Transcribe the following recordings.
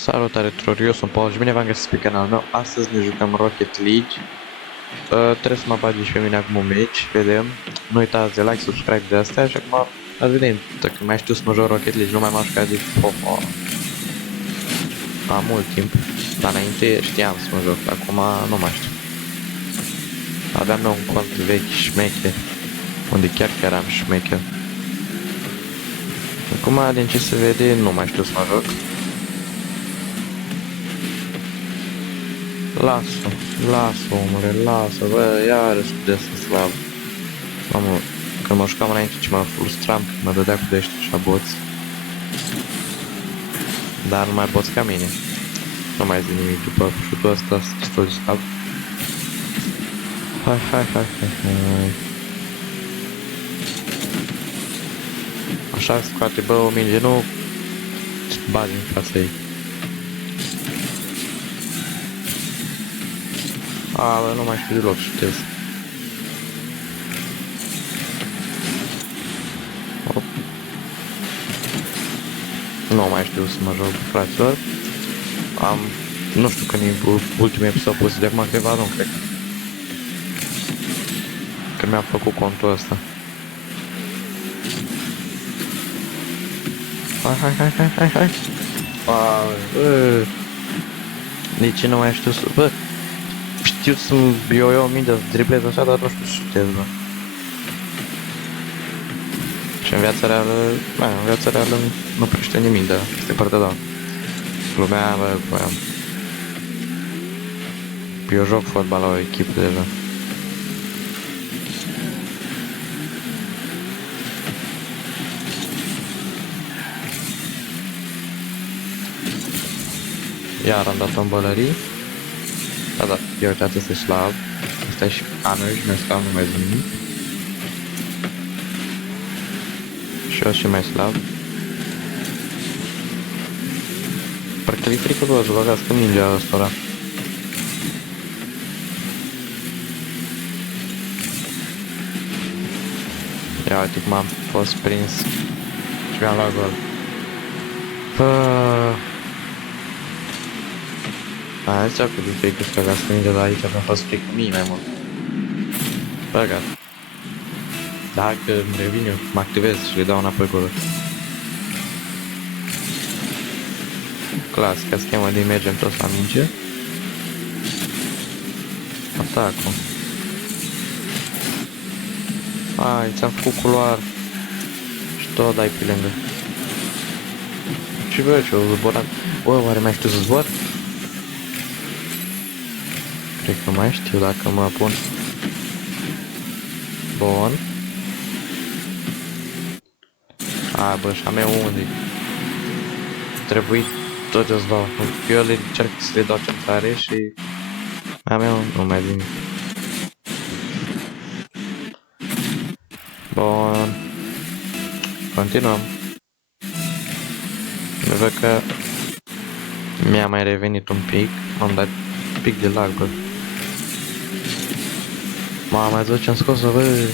Salutare tuturor, eu sunt Paul și bine v-am găsit pe canalul meu. Astăzi ne jucăm Rocket League. Trebuie să mă bagi și pe mine acum un meci, vedem. Nu uitați de like, subscribe de astea și acum ați vedem. Dacă mai știu să mă joc Rocket League, nu mai m-am jucat de am mult timp. Dar înainte știam să mă joc, acum nu mai știu. Aveam eu un cont vechi șmecher, unde chiar am șmecher. Acum, din ce se vede, nu mai știu să mă joc. Lasă, omule, lasă, bă, iarăși de să slab. Mamă, când mă jucam înainte ce mă frustram, mă dădea cu dești și boți. Dar nu mai boți ca mine. Nu mai zic nimic după șutul ăsta, stă de slab. Hai. Așa scoate, bă, o minge, nu bagi în fața ei. Bă, nu mai știu deloc, șutez. Nu mai știu să mă joc, fraților. Nu știu când e ultimul episod pus de acum câteva luni, cred. Când mi-am făcut contul ăsta. Hai. Nici nu mai știu să... Bă, știu să-mi eu mingea, să driblez așa, dar nu știu să șutez, bă. Și în viața reală, nu prea știu nimic, dar este partea da. Glumeam, bă, glumeam. Eu joc fotbal la o echipă deja. Iar am dat în bălării. Da, ia uitați, ăsta e slab. Ăsta e și anul și mai slab, nu mai zic nimic. Și eu și mai slab. Parcă li frică, bă, să băgați mingea ăstora. Ia uite cum am fost prins și mi-am luat gol. Zicea că de frică să băgați mingea, dar aici mi-a fost frică mie mai mult. Bă, gata. Dacă îmi revin eu, mă activez și le dau înapoi golul. Clasica schemă de mergem toți la minge. Atacul. Hai, ți-am făcut culoar. Și tot dai pe lângă. Și bă, ce-o zborat. Bă, oare mai știu să zbor? Cred că mai știu dacă mă pun. Bun. Bă, și a mea unde? Trebuie tot ce-ți dau. Eu le încerc să le dau centrare și... a mea nu mai zic. Bun. Continuăm. Eu văd că mi-a mai revenit un pic. M-am dat un pic de lag, bă. Mai ați văzut ce-am scos, bă?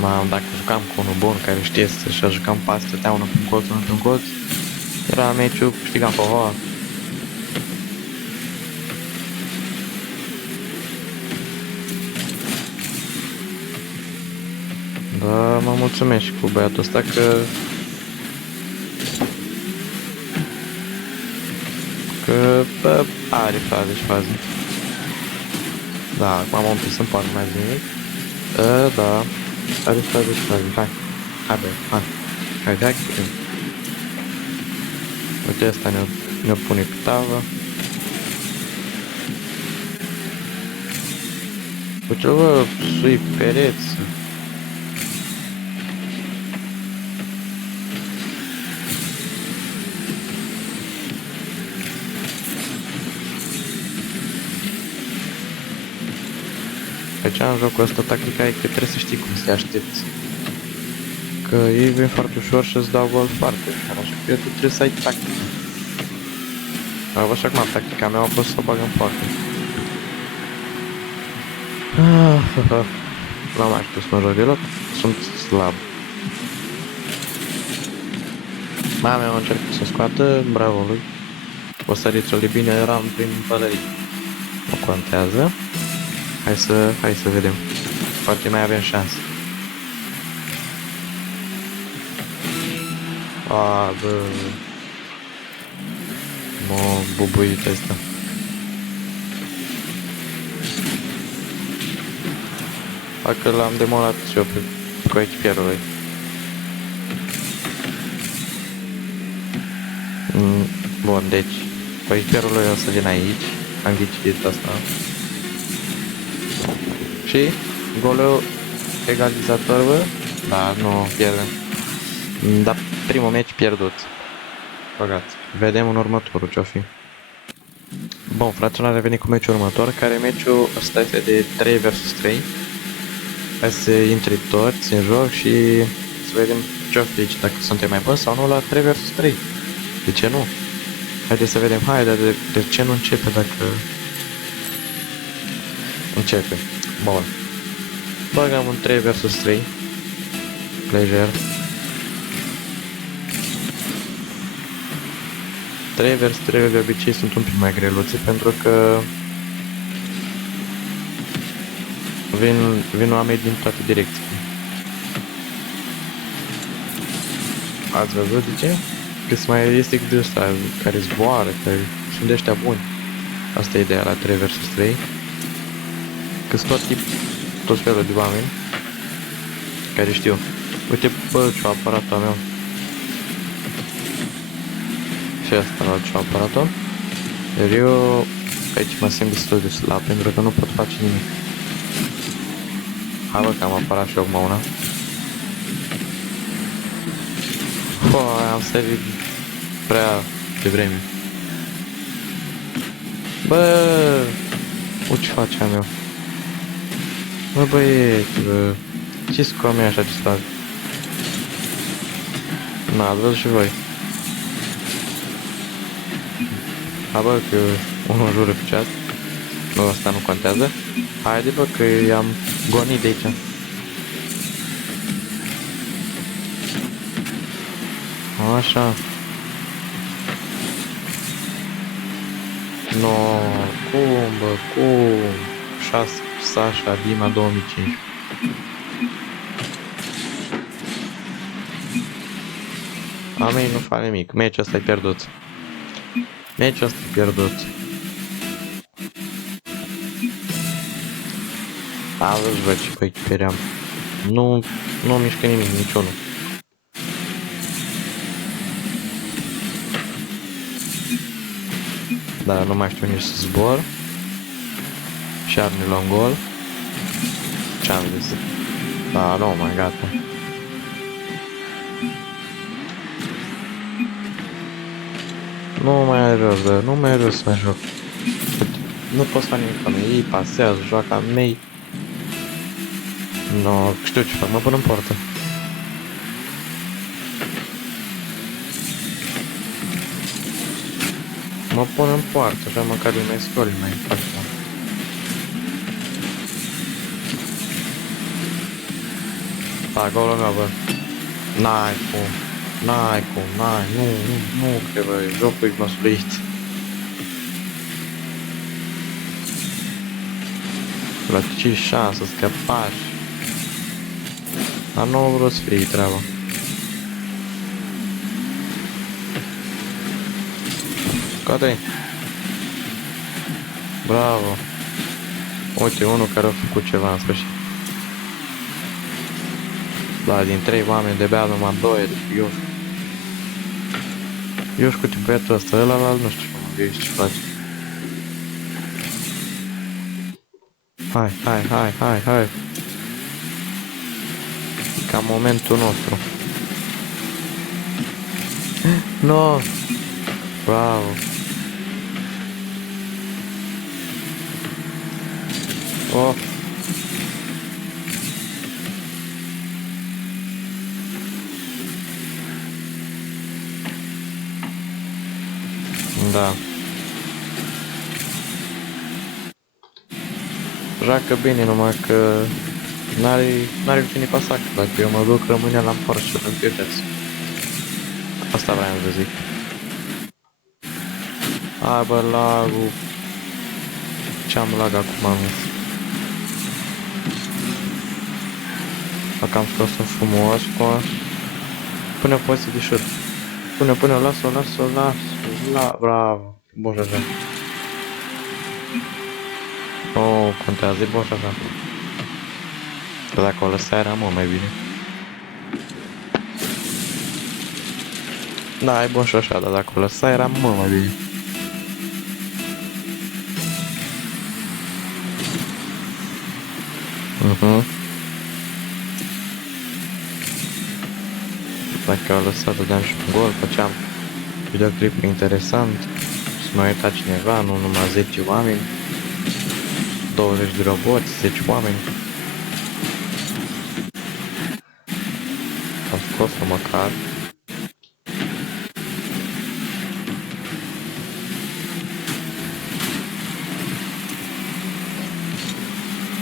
Mamă, dacă jucam cu unul bun care știe să-și jucam pas, stătea unul pe-n colț, unul pe-n colț, era meciul, câștigam pe hoa. Da, mă mulțumesc și cu băiatul ăsta că bă, are faze și faze. Da, acum am oprit să-mi poate mai zic nimic. Da. Are faze și faze, hai bă, hai. Uite, asta ne-o pune pe tavă. Uite-l, bă, sui pereți. Deci în jocul ăsta tactica e că trebuie să știi cum să te aștepți. Că ei vin foarte ușor și îți dau gol foarte ușor, așa că tu trebuie să ai tactică. Așa cum tactica mea a fost să o bag în poartă. N-am mai știu să mă joc deloc. Sunt slab. Mama mea a încercat să scoată, bravo lui. O săriți-o de bine, eram prin pălării. Nu contează. Hai să vedem. Poate mai avem șanse. A, bă. M-a bubuit ăsta. Dacă l-am demolat și eu pe coechipierul lui. Bun, deci coechipierul lui o să vină aici. Am ghicit asta. Și golul egalizator, bă? Da, nu, pierdem. Da, primul meci pierdut. Păcat. Vedem în următorul ce-o fi. Bun, fraților, am revenit cu meciul următor, care meciul ăsta este de 3 vs 3. Hai să intri toți în joc și să vedem ce-o fi aici, dacă suntem mai buni sau nu la 3 vs 3. De ce nu? Haideți să vedem, hai, dar de ce nu începe dacă... Începe. Bun. Băgăm un 3 vs 3. Lejer. 3 vs 3 de obicei sunt un pic mai greluțe pentru că vin oameni din toate direcțiile. Ați văzut de ce? Că mai este de ăsta care zboară, care sunt de ăștia buni. Asta e ideea la 3 vs 3. Că sunt tot felul de oameni care știu. Uite, bă, ce aparatul meu. Și asta la ce aparatul. Iar eu aici mă simt destul de slab pentru că nu pot face nimic. Hai bă, că am apărat și eu acum una. Am sărit prea devreme. Bă, ce face a meu? Bă, băieți, bă, ce scom e așa de slab? Na, ați văzut și voi. Ha, bă, că unul jură pe chat. Nu, asta nu contează. Haide, bă, că i-am gonit de aici. Așa. No, cum, bă, cum? 6, Sasha, Dima 2005. A mei nu fac nimic. Meciul ăsta e pierdut. Meciul ăsta e pierdut. A, văzut, bă, ce coechiperi am. Nu mișcă nimic, niciunul. Dar nu mai știu nici să zbor. Și arme la un gol. Ce-am zis? Da, nu, mai gata. Nu mai are rost, bă, nu mai are rost să mai joc. Nu pot să fac nimic cu mei, ei pasează, joacă a mei. No, știu ce fac, mă pun în poartă. Mă pun în poartă, așa măcar îi mai scoli, mai fac ceva. Da, golul meu, bă. N-ai cum, nu, cred, bă, jocul e măsurit. La ce șansă, scăpași. Dar nu au vrut să fie treaba. Scoate-i! Bravo! Uite, unul care a făcut ceva în sfârșit. Da, din 3 oameni de bea numai 2, deci eu știu cu băiatul ăsta, ăla nu știu cum ce face. Hai. E ca momentul nostru. No! Bravo! Oh! Da. joacă bine, numai că n-are cu cine pasa, că dacă eu mă duc, rămâne la Porsche și îmi pierdeți. Asta vreau să zic. Hai bă, lagul. Ce-am lag acum, mă? Dacă am scos-o frumos, cu... Pune-o poziție de șut. Pune-o, lasă-o, bravo. Bun și așa. Oh, contează, e bun și așa. Că dacă o lăsai era mult mai bine. Da, e bun și așa, dar dacă o lăsai era mult mai bine. Dacă o lăsat, dădeam și un gol, făceam videoclip interesant. Să mă uita cineva, nu numai 10 oameni. 20 de roboți, 10 oameni. Am scos-o măcar.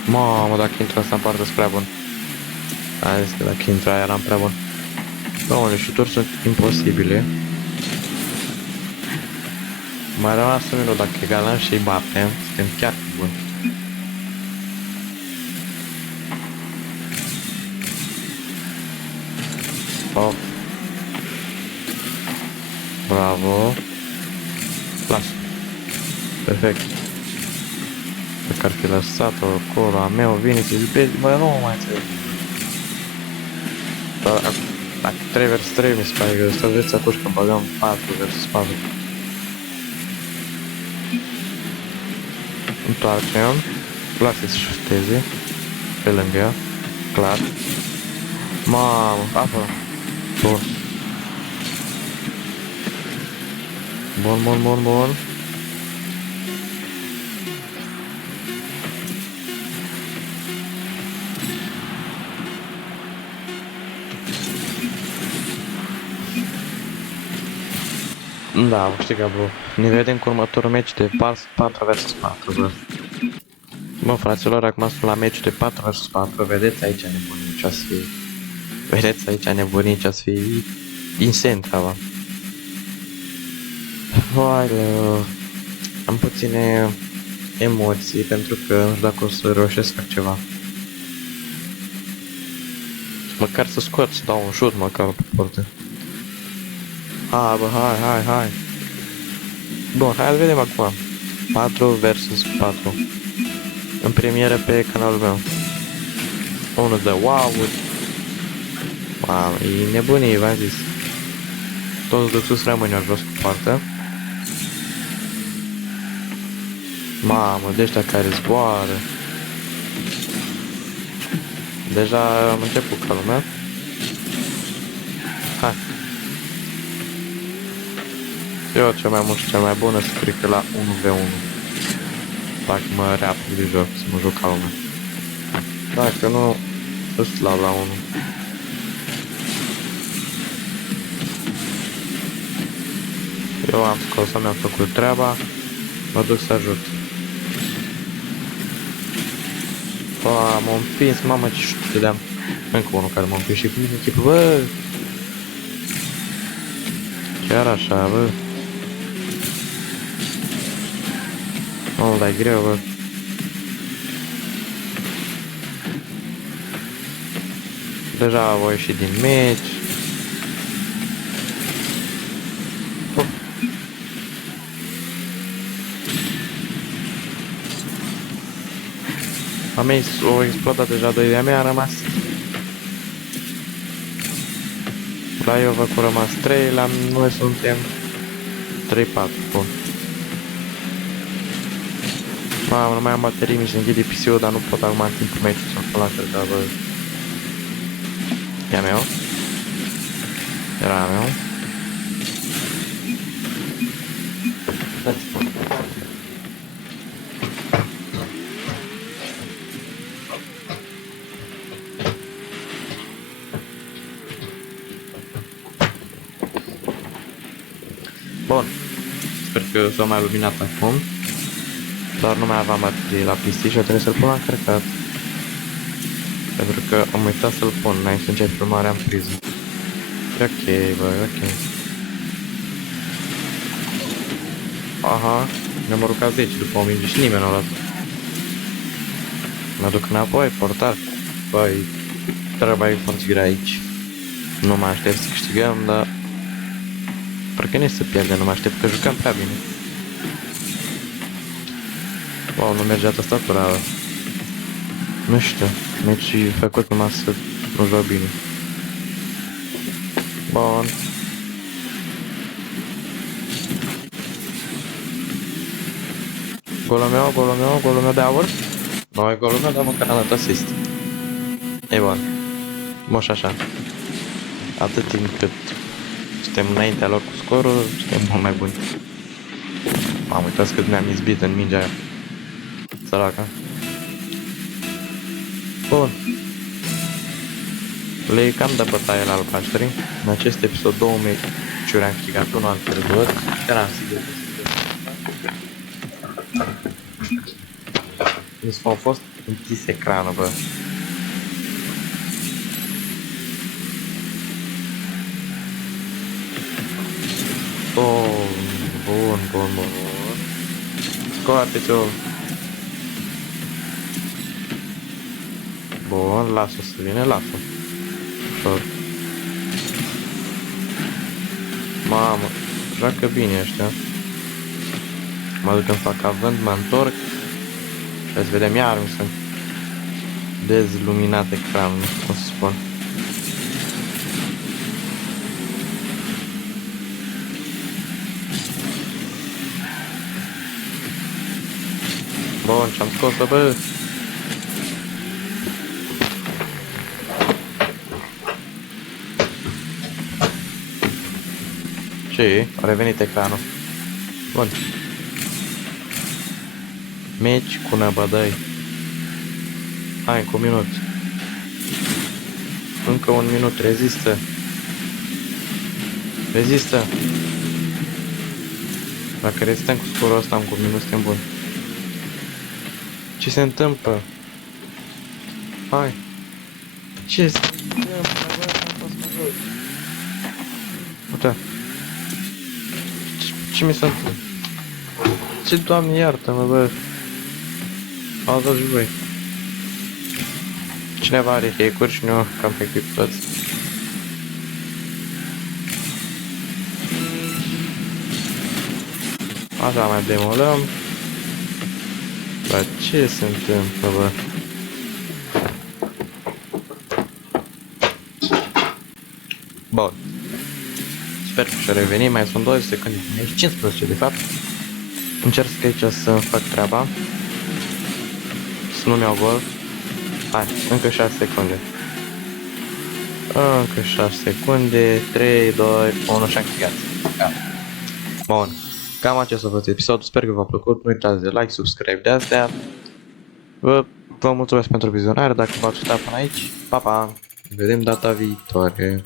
Mamă, dacă intră asta în partea spre bun. Am zis că dacă intra eram prea bun. Doamne, șuturi sunt imposibile. Mai rămas un minut, dacă egalăm și îi batem, suntem chiar buni. Oh. Bravo. Las. Perfect. Dacă ar fi lăsat-o acolo, a meu vine să zice, bă, nu mai înțeleg. Dacă 3 vs 3 mi se pare că să vedeți atunci când băgăm 4 vs 4. Întoarcem. Lasă să șuteze. Pe lângă ea. Clar. Mamă, apă. Bun. Bun. Da, știi că, bro. Ne vedem cu următorul meci de 4 vs 4, bro. Bă, fraților, acum sunt la meciul de 4 vs 4. Vedeți aici nebunii ce-o să fie. Vedeți aici nebunii ce-o să fie. Insane treaba. Vai, am puține emoții pentru că nu știu dacă o să reușesc să fac ceva. Măcar să scot, să dau un șut măcar pe portă. Hai, bă, hai. Bun, hai să vedem acum. 4 vs 4. În premieră pe canalul meu. Unul de wow. Mamă, e nebunie, v-am zis. Toți de sus rămâne jos cu poartă. Mamă, de ăștia care zboară. Deja am început ca lumea. Hai. Eu cel mai mult și cel mai bun să cred că la 1v1. Dacă mă reapuc de joc, să mă joc ca lumea. Dacă nu, îți lau la 1. Eu am scos, mi-am făcut treaba. Mă duc să ajut. M-am împins, mamă, ce șut vedeam. Încă unul care m-a împins și cu mine echipă, bă! Chiar așa, bă. Oh, dar e greu, bă. Deja voi ieși din meci. A mei au explodat deja 2 de-a mea, a rămas. La eu văd că au rămas 3, la noi suntem 3-4, bun. Mamă, nu mai am baterii, mi se închide PC-ul, dar nu pot acum în timpul meciului să-l pun la cărcat, bă. E a meu? Era a meu? Bun. Sper că s-a mai luminat acum. Doar nu mai aveam baterii la PC și trebuie să-l pun la încărcat. Pentru că am uitat să-l pun, înainte să încep filmarea în priză. Ok, băi, ok. Aha, ne-am urcat 10 după o minge și nimeni n-a luat. Mă duc înapoi, portar. Băi, trebuie foarte grea aici. Nu mă aștept să câștigăm, dar... Parcă ne să pierdem, nu mă aștept că jucăm prea bine. Wow, nu mergea tastatura. Nu știu, meci făcut numai să nu joc bine. Bun. Golul meu, golul meu, golul meu de aur. Nu e golul meu, dar măcar am dat asist. E bun. Moș așa. Atât timp cât suntem înaintea lor cu scorul, suntem mult mai buni. M-am uitat cât mi-am izbit în mingea aia. Săraca. Bun. Le cam de bătaie la albaștri. În acest episod 2 meciuri am câștigat, unul am pierdut. Eram sigur că deci a fost închis ecranul, bă. Oh, bun, bun, bun, bun. Scoate-te-o. Bun, lasă să vină, lasă. Ușor. Mamă, joacă bine ăștia. Mă duc în fac avânt, mă întorc. Să vedem iar mi sunt dezluminat ecranul, nu știu cum să spun. Bun, ce-am scos-o, bă! Ce? A revenit ecranul. Bun. Meci cu năbădăi. Hai, încă un minut. Încă un minut, rezistă. Rezistă. Dacă rezistăm cu scorul ăsta, încă un minut, suntem buni. Ce se întâmplă? Hai. Ce se întâmplă? Uite. Ce mi s-a întâmplat? Ce, Doamne, iartă-mă, bă. Au dat și voi. Cineva are hack-uri și nu cam hack-uri toți. Așa mai demolăm. Bă, ce se întâmplă, bă? Bun. Sper că și-a revenit, mai sunt 20 secunde, 15 de fapt. Încerc aici să fac treaba. Să nu-mi iau gol. Hai, încă 6 secunde. Încă 6 secunde, 3, 2, 1 și am câștigat. Bun. Cam acesta a fost episodul, sper că v-a plăcut, nu uitați de like, subscribe de astea. Vă mulțumesc pentru vizionare, dacă v-ați uitat până aici, pa, pa! Ne vedem data viitoare.